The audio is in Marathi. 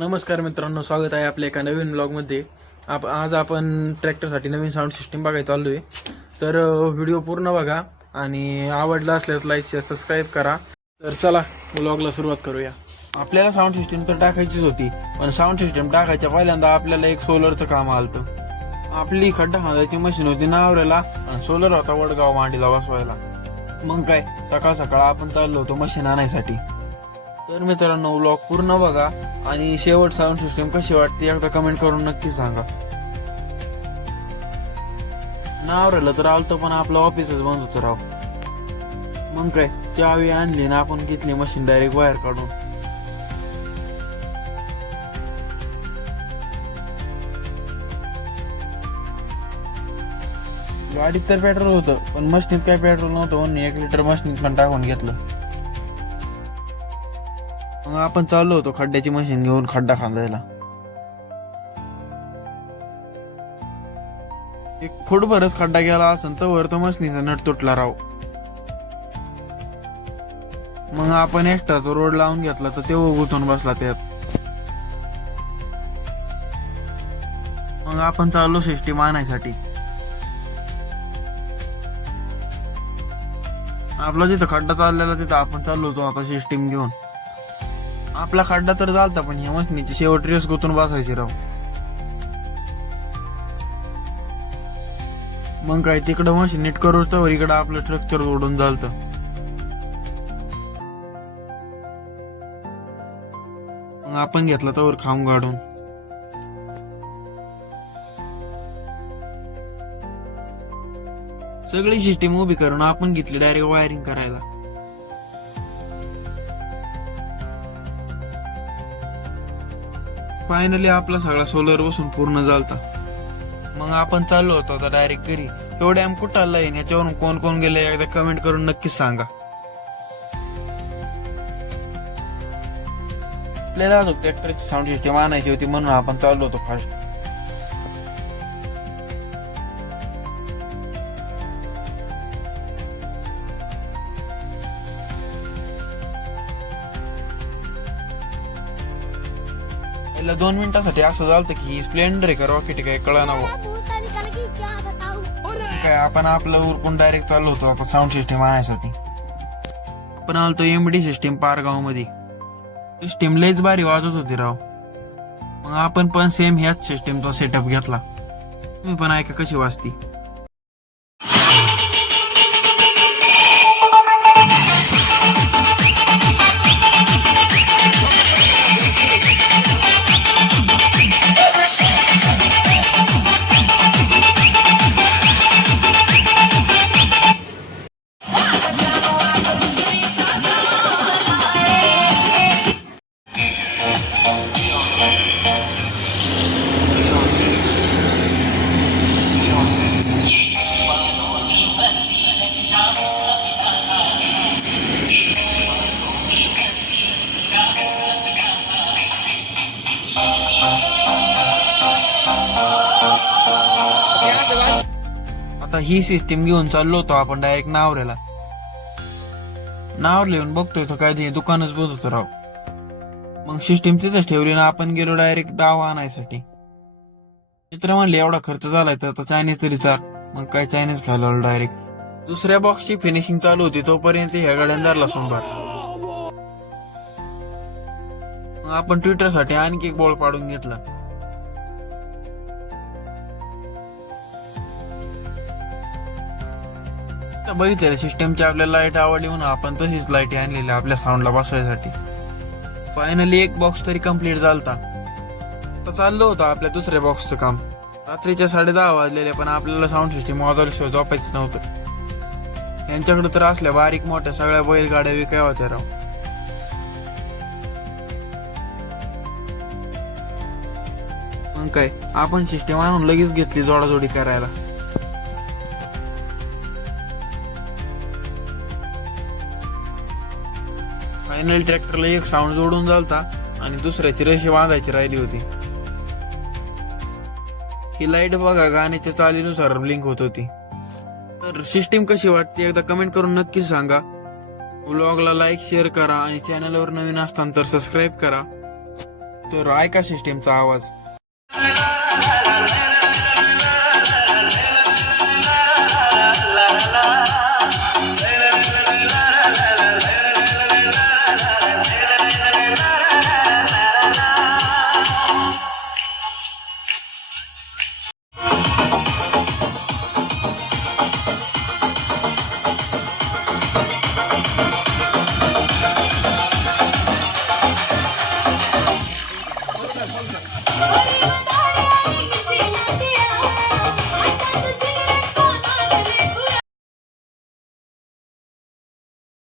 नमस्कार मित्रांनो, स्वागत आहे आपल्या एका नवीन ब्लॉगमध्ये. आज आपण ट्रॅक्टरसाठी नवीन साऊंड सिस्टीम बघायला चाललो आहे. तर व्हिडिओ पूर्ण बघा आणि आवडला असल्यास लाईक शेअर सबस्क्राईब करा. तर चला ब्लॉगला सुरुवात करूया. आपल्याला साऊंड सिस्टीम तर टाकायचीच होती, पण साऊंड सिस्टीम टाकायच्या पहिल्यांदा आपल्याला एक सोलरचं काम आलं. आपली खड्डा खांदायची मशीन होती नावऱ्याला आणि सोलर होता वडगाव मांडीला बसवायला. मग काय सकाळ सकाळ आपण चाललो होतो मशीन आणायसाठी. तर मित्रांनो, व्लॉग पूर्ण बघा आणि शेवट साऊंड सिस्टीम कशी वाटते एकदा कमेंट करून नक्की सांगा. नावऱ्याला तर आलतो पण आपलं ऑफिसच बंद होतं राव. मग काय चावी आणली ना आपण घेतली मशीन डायरेक्ट वायर काढून. गाडीत तर पेट्रोल होतं पण मशीनीत काय पेट्रोल नव्हतं म्हणून 1 लिटर मशीनीत पण टाकून घेतलं. मग आपण चाललो होतो खड्ड्याची मशीन घेऊन खड्डा खांदायला. एक फुटभरच खड्डा गेला असेल तर वर तो मशीनीचा नट तुटला राव. मग आपण एक्स्ट्रा तो रोड लावून घेतला तर ते गुंतून बसला त्यात. मग आपण चाललो सिस्टीम आणायसाठी. आपला जिथं खड्डा चाललेला तिथं आपण चाललो होतो आता सिस्टीम घेऊन. आपला खड्डा तर चालता पण ह्या मशीनीची शेवट रेस गुंतून बसायची राव. मग काय तिकडं मशीन नीट करूच तर इकडं आपलं स्ट्रक्चर ओढून चालतं. मग आपण घेतला तर खाऊन काढून. सगळी सिस्टीम उभी करून आपण घेतली डायरेक्ट वायरिंग करायला. फायनली आपला सगळा सोलर बसून पूर्ण झालता. मग आपण चाललो होतो आता डायरेक्ट घरी. एवढे आम कुठं आलाय याच्यावरून कोण कोण गेले एकदा कमेंट करून नक्कीच सांगा. आपल्याला ट्रॅक्टरची साऊंड सिस्टीम आणायची होती म्हणून आपण चाललो होतो फास्ट. पहिल्या 2 मिनिटांसाठी असं झालं की स्प्लेंडर आहे का रॉकेट काय कळना. काय आपण आपलं उरकून डायरेक्ट चाललो होतो आता साऊंड सिस्टीम आणायसाठी. आपण आलतो एमडी सिस्टीम पारगाव मध्ये. सिस्टीम लयच भारी वाजत होती राव. मग आपण पण सेम ह्याच सिस्टीमचा सेटअप घेतला. तुम्ही पण ऐका कशी वाजती. आता ही सिस्टीम घेऊन चाललो होतो आपण डायरेक्ट नावऱ्याला. नावर लिहून बघतोय तर काय दुकानच बंद होतं राव. मग सिस्टीम तिथंच ठेवली ना आपण गेलो डायरेक्ट दावा आणायसाठी. मित्र म्हणले एवढा खर्च झालाय तर आता चायनीज तरी चाल. मग काय चायनीज खायला डायरेक्ट. दुसऱ्या बॉक्सची फिनिशिंग चालू होती तोपर्यंत ह्या गाड्यान धरला सोमवार. मग आपण ट्विटर साठी आणखी एक बॉल पाडून घेतला. बघितलेल्या सिस्टमची आपल्याला लाईट आवडली म्हणून आपण तशीच लाईट आणलेली आपल्या साऊंडला बसवायसाठी. फायनली एक बॉक्स तरी कम्प्लीट झालता. आता चाललो होतं आपल्या दुसऱ्या बॉक्सचं काम. रात्रीच्या 10:30 वाजलेले पण आपल्याला साऊंड सिस्टीम वाजवल्याशिवाय झोपायचं नव्हतं. यांच्याकडे तर असल्या बारीक मोठ्या सगळ्या बैलगाड्या विकाय होत्या राव. मग काय आपण सिस्टीम आणून लगेच घेतली जोडाजोडी करायला. फायनल ट्रॅक्टरला एक साऊंड जोडून झालता आणि दुसऱ्याची रशी बांधायची राहिली होती. ही लाईट बघा गाण्याच्या चालीनुसार ब्लिंक होत होती. तर सिस्टीम कशी वाटते एकदा कमेंट करून नक्कीच सांगा. व्लॉगला लाईक शेअर करा आणि चॅनलवर नवीन असताना तर सबस्क्राईब करा. तर ऐका सिस्टीमचा आवाज.